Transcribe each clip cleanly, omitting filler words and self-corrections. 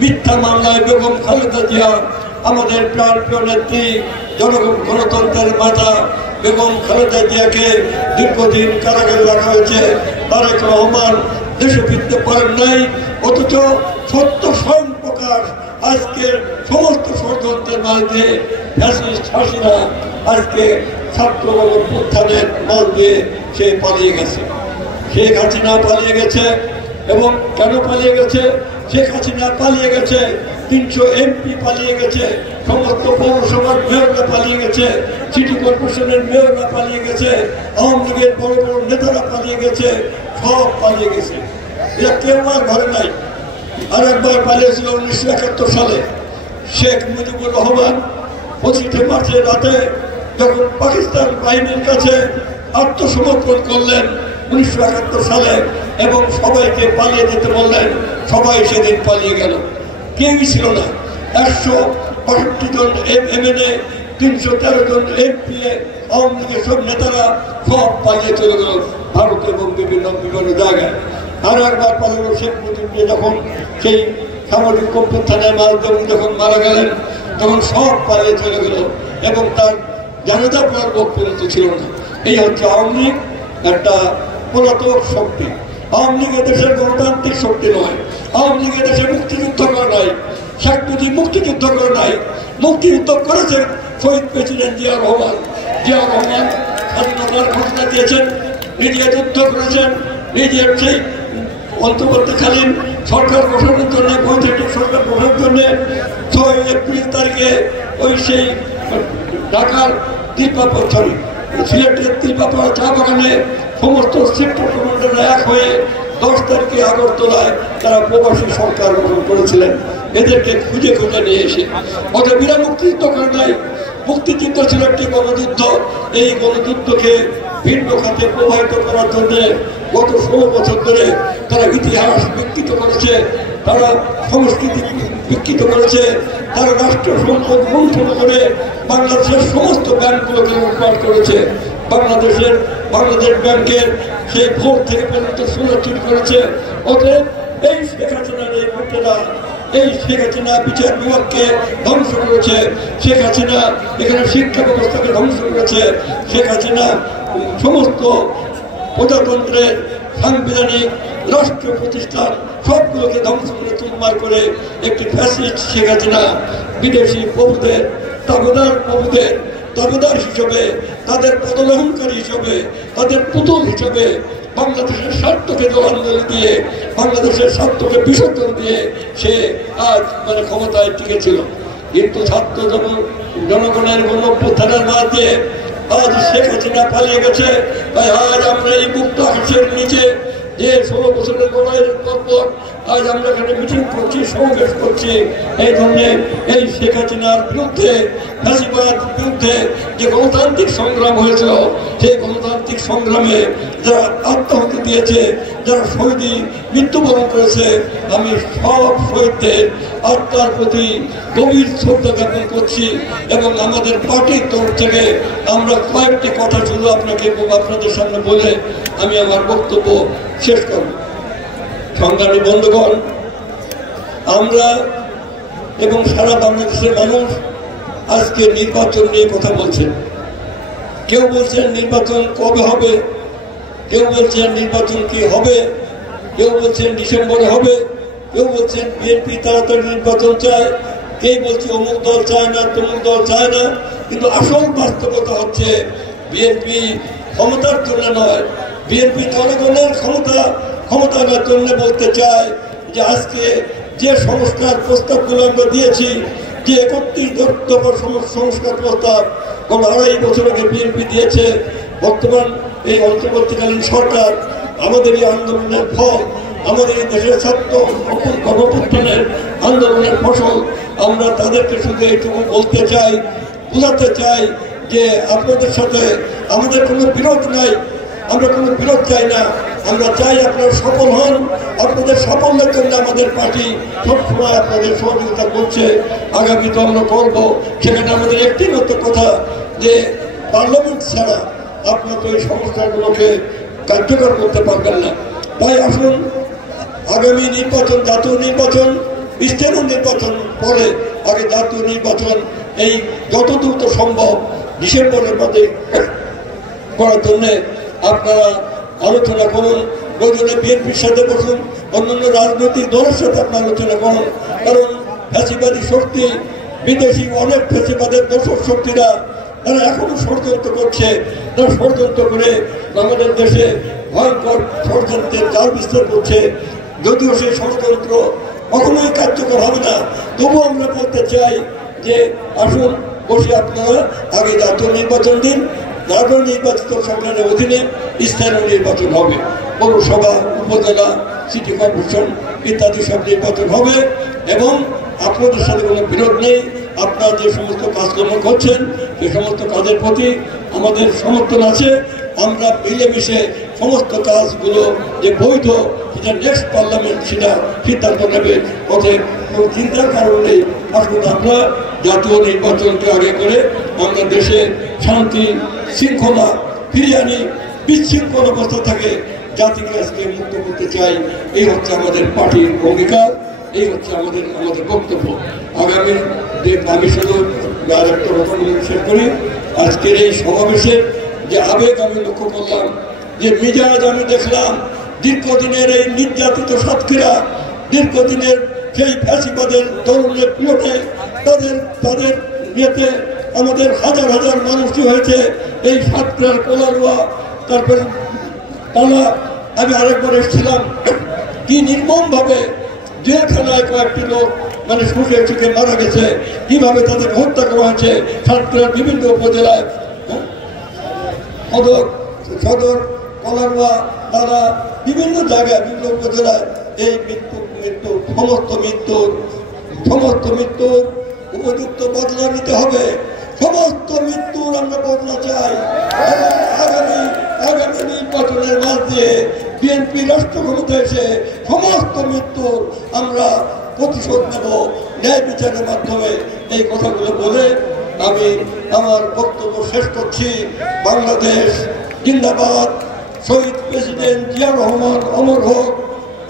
মিথ্যা মামলায় বেগম খালেদা জিয়া আমাদের প্রাণপ্রিয় নেত্রী গণতন্ত্রের মাতা বেগম খালেদা জিয়াকে দীর্ঘদিন কারাগারে রাখা হয়েছে। তারেক রহমান দেশে ফিরতে পারেন নাই, অথচ সত্য স্বয়ং প্রকাশ আজকের সমস্ত ষড়যন্ত্রের মাঝে ফ্যাসিস্ট হাসিনা আজকে ছাত্র গণঅভ্যুত্থানের মাঝ দিয়ে সে পালিয়ে গেছে। শেখ হাসিনা পালিয়ে গেছে। এবং কেন পালিয়ে গেছে? শেখ হাসিনা পালিয়ে গেছে, 300 এমপি পালিয়ে গেছে, সমস্ত পৌরসভার মেয়ররা পালিয়ে গেছে, সিটি কর্পোরেশনের মেয়ররা পালিয়ে গেছে, আওয়ামী লীগের বড় বড় নেতারা পালিয়ে গেছে, সব পালিয়ে গেছে। এরা কেউ আর ঘরে নাই। আর একবার পালিয়েছিল 1971 সালে শেখ মুজিবুর রহমান 25 মার্চের রাতে যখন পাকিস্তান বাহিনীর কাছে আত্মসমর্পণ করলেন 1971 সালে এবং সবাইকে পালিয়ে যেতে বললেন। সবাই সেদিন পালিয়ে গেল, কেউই ছিল না। 165 জন এমএলএ, 313 জন এমপি, আওয়ামী লীগের সব নেতারা সব পালিয়ে চলে গেল ভারত এবং বিভিন্ন জায়গায়। আর একবার পালালো শেখ মুজিব যখন সেই সামরিক অভ্যুত্থানের মাধ্যমে যখন মারা গেলেন, তখন সব পালিয়ে চলে গেল এবং তার জানাজা পড়ার লোক পর্যন্ত ছিল না। এই হচ্ছে আওয়ামী লীগ, একটা পলাতক শক্তি। আওয়ামী লীগ দেশের গণতান্ত্রিক শক্তি নয়। আওয়ামী লীগ দেশে মুক্তিযুদ্ধ করে নাই। শেখ মুজিব মুক্তিযুদ্ধ করে নাই, মুক্তিযুদ্ধ করেছেন শহীদ প্রেসিডেন্ট জিয়া রহমান। জিয়া রহমান স্বাধীনতার ঘোষণা দিয়েছেন, নিজে যুদ্ধ করেছেন, নিজের সেই অন্তর্বর্তীকালীন সরকার গঠনের জন্য, বৈধেটিক সরকার গঠনের জন্য 6 এপ্রিল তারিখে ওই সেই ঢাকার সিলেটের তিলপাপাড়া চা বাগানে সমস্ত সেক্টর কমান্ডাররা এক হয়ে 10 তারিখে আগরতলায় তারা প্রবাসী সরকার গঠন করেছিলেন। এদেরকে খুঁজে খুঁজে নিয়ে এসে অথবা বিনা মুক্তিযুদ্ধ করে নাই। মুক্তিযুদ্ধ ছিল একটি গণযুদ্ধ। এই গণযুদ্ধকে ভিন্ন খাতে প্রবাহিত করার জন্য গত 16 বছর ধরে তারা ইতিহাস বিকৃত করেছে, তারা সংস্কৃতি বিকৃত করেছে, তারা রাষ্ট্র সম্পদ লুণ্ঠন করে বাংলাদেশের সমস্ত ব্যাংকগুলোকে লুটপাট করেছে। বাংলাদেশ ব্যাংকের সেই ভোট থেকে পর্যন্ত সুরক্ষিত করেছে। অতএব এই শেখ হাসিনার এই ভোটেরা, এই শেখ হাসিনা বিচার বিভাগকে ধ্বংস করেছে, শেখ হাসিনা এখানে শিক্ষা ব্যবস্থাকে ধ্বংস করেছে, শেখ হাসিনা সমস্ত প্রজাতন্ত্রের সাংবিধানিক রাষ্ট্র প্রতিষ্ঠান সবগুলোকে ধ্বংস করে চুরমার করে একটি ফ্যাসিস্ট শেখ হাসিনা বিদেশি প্রভুদের দাবিদার হিসেবে, তাদের পদলহংকারী হিসেবে, তাদের পুতুল হিসেবে বাংলাদেশের স্বার্থকে জলাঞ্জলি দিয়ে, বাংলাদেশের স্বার্থকে বিসর্জন দিয়ে সে আজ ক্ষমতায় টিকেছিল। কিন্তু ছাত্র জনগণের গণঅভ্যুত্থানের মাঝে আজ শেখ হাসিনা পালিয়ে গেছে। তাই আজ আমরা এই মুক্ত আকাশের নিচে যে 16 বছরের লড়াইয়ের পর আজ আমরা এখানে মিটিং করছি, সমাবেশ করছি। এই জন্যে এই শেখ হাসিনার বিরুদ্ধে, ফ্যাসিবাদ বিরুদ্ধে যে গণতান্ত্রিক সংগ্রাম হয়েছিল, সেই গণতান্ত্রিক সংগ্রামে যারা আত্মাহুতি দিয়েছে, যারা শহীদী মৃত্যুবরণ করেছে, আমি সব শহীদদের আত্মার প্রতি গভীর শ্রদ্ধা জ্ঞাপন করছি। এবং আমাদের পার্টির তরফ থেকে আমরা কয়েকটি কথা শুধু আপনাদের সামনে বলে আমি আমার বক্তব্য শেষ করব। সংগ্রামী বন্ধুগণ, আমরা এবং সারা বাংলাদেশের মানুষ আজকে নির্বাচন নিয়ে কথা বলছেন। কেউ বলছেন নির্বাচন কবে হবে, কেউ বলছেন নির্বাচন কি হবে, কেউ বলছেন ডিসেম্বরে হবে, কেউ বলছেন বিএনপি তাড়াতাড়ি নির্বাচন চায়, কেউ বলছে অমুক দল চায় না, তমুক দল চায় না। কিন্তু আসল বাস্তবতা হচ্ছে বিএনপি ক্ষমতার জন্য নয়, বিএনপি জনগণের ক্ষমতার জন্য বলতে চায় যে আজকে যে সংস্কার প্রস্তাবগুলো আমরা দিয়েছি, যে 31 দফার সংস্কার প্রস্তাব গত 2.5 বছর আগে বিএনপি দিয়েছে, বর্তমান এই অন্তর্বর্তীকালীন সরকার আমাদের এই আন্দোলনের ফল, আমাদের এই দেশের ছাত্র গণঅভ্যুত্থানের আন্দোলনের ফসল। আমরা তাদেরকে শুধু এইটুকু বলতে চাই, বোঝাতে চাই যে আপনাদের সাথে আমাদের কোনো বিরোধ নাই, আমরা কোনো বিরোধ চাই না। আমরা চাই আপনারা সফল হন। আপনাদের সাফল্যের জন্য আমাদের পার্টি সবসময় আপনাদের সহযোগিতা করছে, আগামী তো আমরা করবো। সেখানে আমাদের একটি মাত্র কথা যে পার্লামেন্ট ছাড়া আপনারা তো এই সংস্কারগুলোকে কার্যকর করতে পারবেন না। তাই আসুন আগামী নির্বাচন, জাতীয় নির্বাচন স্থানীয় নির্বাচন পরে আগে জাতীয় নির্বাচন এই যত দ্রুত সম্ভব ডিসেম্বরের মধ্যে করার জন্য আপনারা আলোচনা করুন। প্রয়োজনে বিএনপির সাথে বসুন, অন্যান্য রাজনৈতিক দলের সাথে আপনারা আলোচনা করুন। কারণ ফ্যাসিবাদী শক্তি, বিদেশি অনেক ফ্যাসিবাদের দোষর শক্তিরা তারা এখনো ষড়যন্ত্র করছে। তারা ষড়যন্ত্র করে আমাদের দেশে ভয়ঙ্কর ষড়যন্ত্রের জাল বিস্তার করছে। যদিও সেই ষড়যন্ত্র কখনোই কার্যকর হবে না, তবুও আমরা বলতে চাই যে আসুন বসে আপনারা আগে জাতীয় নির্বাচন দিন, তারপর নির্বাচিত সরকারের অধীনে স্থানীয় নির্বাচন হবে, পৌরসভা, উপজেলা, সিটি কর্পোরেশন ইত্যাদি সব নির্বাচন হবে। এবং আপনাদের সাথে কোনো বিরোধ নেই। আপনারা যে সমস্ত কাজকর্ম করছেন সেই সমস্ত কাজের প্রতি আমাদের সমর্থন আছে। আমরা মিলেমিশে সমস্ত কাজগুলো যে বৈধ, সেটা নেক্সট পার্লামেন্ট সেটা সিদ্ধান্ত নেবে। অতএব কোনো চিন্তার কারণ নেই। আসলে আমরা জাতীয় নির্বাচনকে আগে করে আমরা দেশে শান্তি শৃঙ্খলা ফিরিয়ে আনি, বিশৃঙ্খল অবস্থা থাকে জাতিকে আজকে মুক্ত করতে চাই। এই হচ্ছে আমাদের পার্টির অঙ্গীকার, এই হচ্ছে আমাদের বক্তব্য। আগামী আমি শুধু একটা রকম শেষ করি, আজকের এই সমাবেশের যে আবেগ আমি লক্ষ্য করলাম, যে মিজাজ আমি দেখলাম, দীর্ঘদিনের এই নির্যাতিত সাতক্ষীরা, দীর্ঘদিনের সেই ফ্যাসিবাদের তরুণের পিছনে তাদের ইয়েতে আমাদের হাজার হাজার মানুষই হয়েছে। এই সাতক্ষীরার কোলারুয়া, তারপরে তারা আমি আরেকবার এসেছিলাম, কি নির্মমভাবে জেলখানায় কয়েকটি লোক মানে শুষে শুকে মারা গেছে, কিভাবে তাদের হত্যা করা হয়েছে সাতক্ষীরার বিভিন্ন উপজেলায়, সদর কলারুয়া, তারা বিভিন্ন জায়গায় বিভিন্ন উপজেলায় এই মৃত্যু সমস্ত মৃত্যুর উপযুক্ত বদলা নিতে হবে। সমস্ত মৃত্যুর আমরা বদলা চাই। আগামী নির্বাচনের মাঝ দিয়ে বিএনপি রাষ্ট্র ক্ষমতা এসে সমস্ত মৃত্যুর আমরা প্রতিশোধ নেব ন্যায় বিচারের মাধ্যমে। এই কথাগুলো বলে আমি আমার বক্তব্য শেষ করছি। বাংলাদেশ জিন্দাবাদ, শহীদ প্রেসিডেন্ট জিয়া রহমান অমর হোক,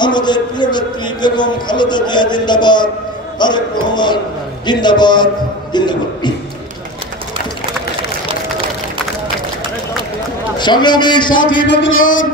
আমাদের প্রিয় নেত্রী বেগম খালেদা জিয়া জিন্দাবাদ, তারেক রহমান জিন্দাবাদ জিন্দাবাদ। সংগ্রামী সাথী বন্ধুগণ,